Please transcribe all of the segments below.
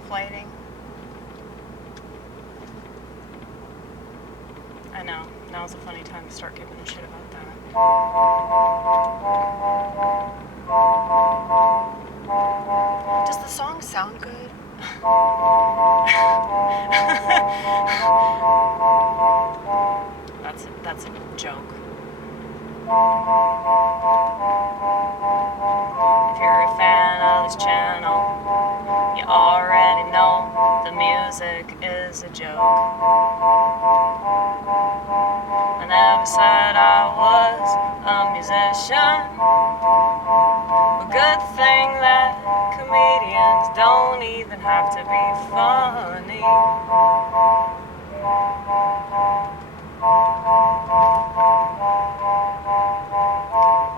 deflating. I know. Now's a funny time to start giving a shit about that. Does the song sound good? That's a joke. If you're a fan of this channel, you already know the music is a joke. I never said I was a musician. A good thing that comedians don't even have to be funny.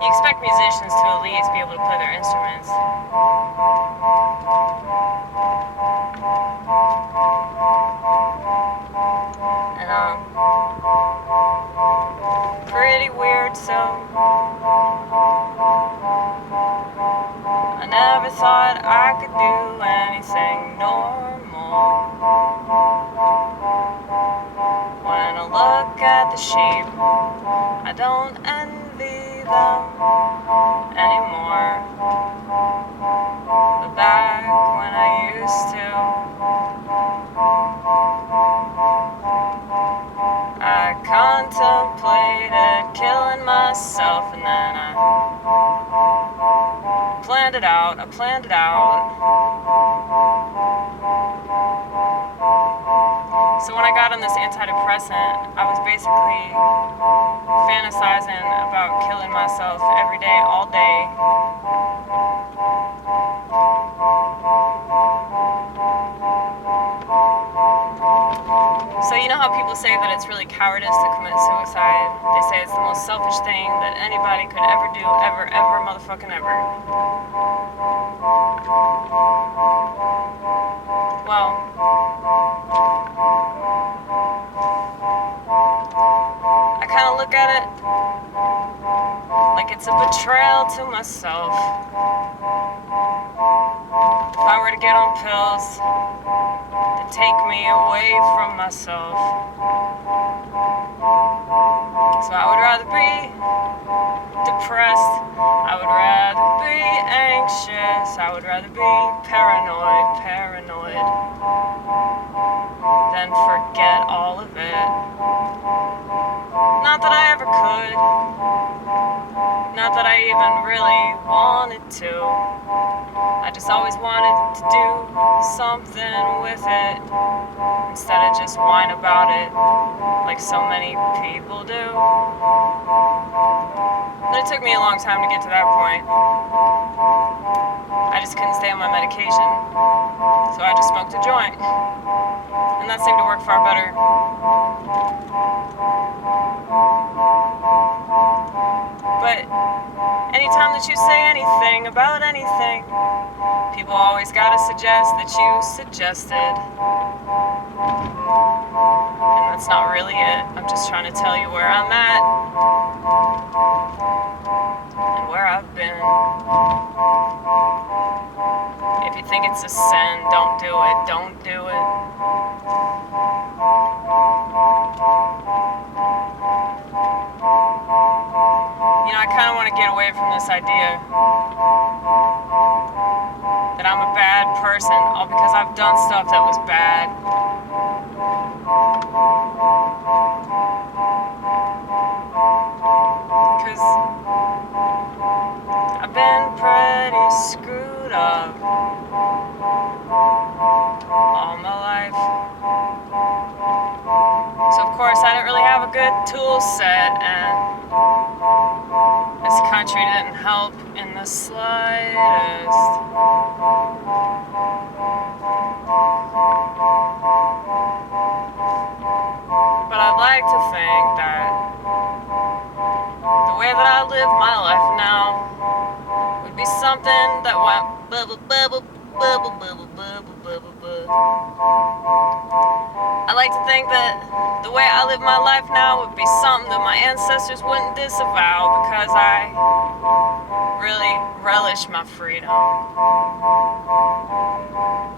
You expect musicians to at least be able to play their instruments. And pretty weird, so I never thought I could do anything normal. When I look at the sheep, I don't envy them anymore. But back when I used to, I contemplated killing myself, and then I planned it out. So when I got on this antidepressant, I was basically fantasizing about killing myself every day, all day. So you know how people say that it's really cowardice to commit suicide? They say it's the most selfish thing that anybody could ever do, ever, motherfucking ever. Well, I kind of look at it like it's a betrayal to myself. If I were to get on pills to take me away from myself, so I would rather be depressed, I would rather be anxious, I would rather be paranoid, than forget all of it. Not that I ever could, not that I even really wanted to. I just always wanted to do something with it, instead of just whine about it like so many people do. But it took me a long time to get to that point. I just couldn't stay on my medication, so I just smoked a joint, and that seemed to work far better. But anytime that you say anything about anything, people always gotta suggest that you suggested. And that's not really it. I'm just trying to tell you where I'm at and where I've been. If you think it's a sin, don't do it. Don't do it. You know, I kind of want to get away from this idea that I'm a bad person all because I've done stuff that was bad. Because I've been pretty screwed up all my life. So of course I didn't really have a good tool set, and this country didn't help in the slightest. But I'd like to think that the way that I live my life now would be something that went bubble bubble I like to think that the way I live my life now would be something that my ancestors wouldn't disavow, because I really relish my freedom.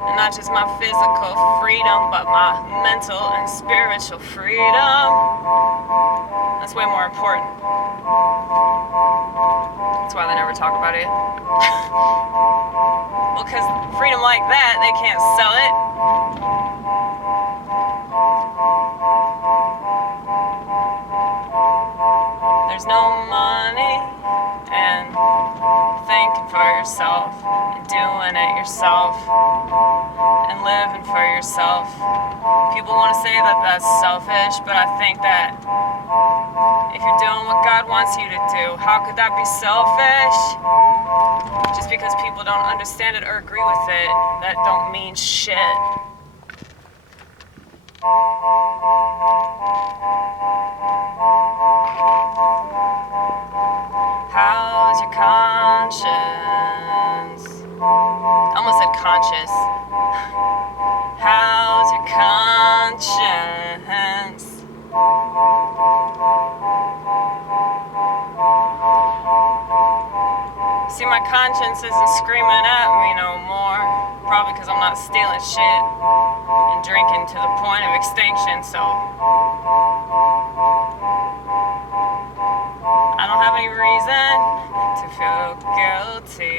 And not just my physical freedom, but my mental and spiritual freedom. That's way more important. That's why they never talk about it. Well, because freedom like that, they can't sell it. There's no money and thinking for yourself and doing it yourself and living for yourself. People want to say that that's selfish, but I think that if you're doing what God wants you to do, how could that be selfish? Just because people don't understand it or agree with it, that don't mean shit. How's your conscience? I almost said conscious. How's your conscience? See, my conscience isn't screaming at me no more. Probably because I'm not stealing shit and drinking to the point of extinction, so I don't have any reason to feel guilty.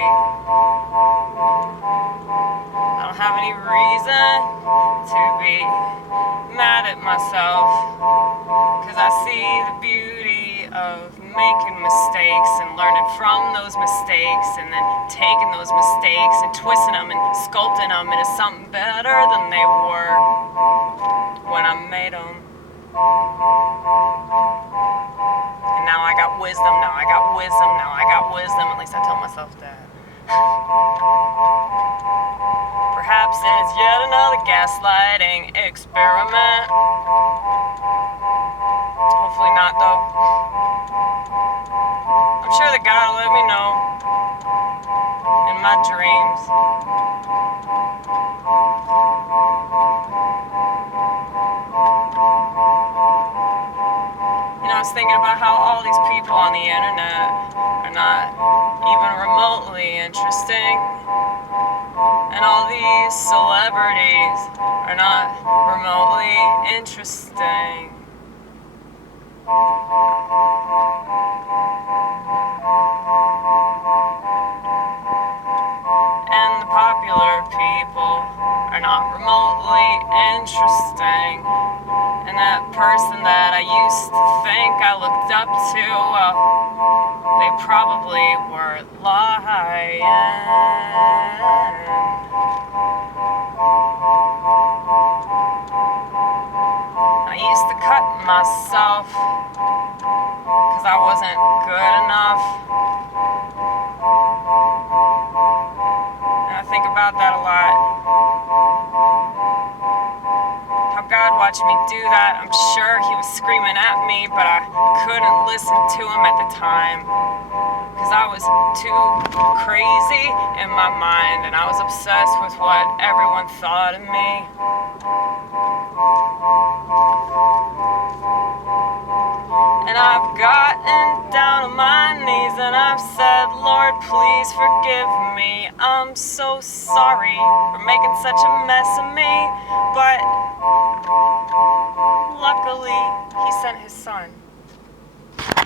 I don't have any reason to be mad at myself, because I see the beauty of making mistakes and learning from those mistakes and then taking those mistakes and twisting them and sculpting them into something better than they were when I made them. And now I got wisdom, now I got wisdom, now I got wisdom. At least I tell myself that. Perhaps it's yet another gaslighting experiment. Hopefully not, though. I'm sure that God will let me know in my dreams. You know, I was thinking about how all these people on the internet are not even remotely interesting. And all these celebrities are not remotely interesting. And the popular people are not remotely interesting. And that person that I used to think I looked up to, well, they probably were lying. I used to cut myself because I wasn't good enough. And I think about that a lot. How God watched me do that. I'm sure He was screaming at me, but I couldn't listen to Him at the time, because I was too crazy in my mind, and I was obsessed with what everyone thought of me. And I've gotten down on my knees and I've said, Lord, please forgive me. I'm so sorry for making such a mess of me. But luckily, He sent His Son.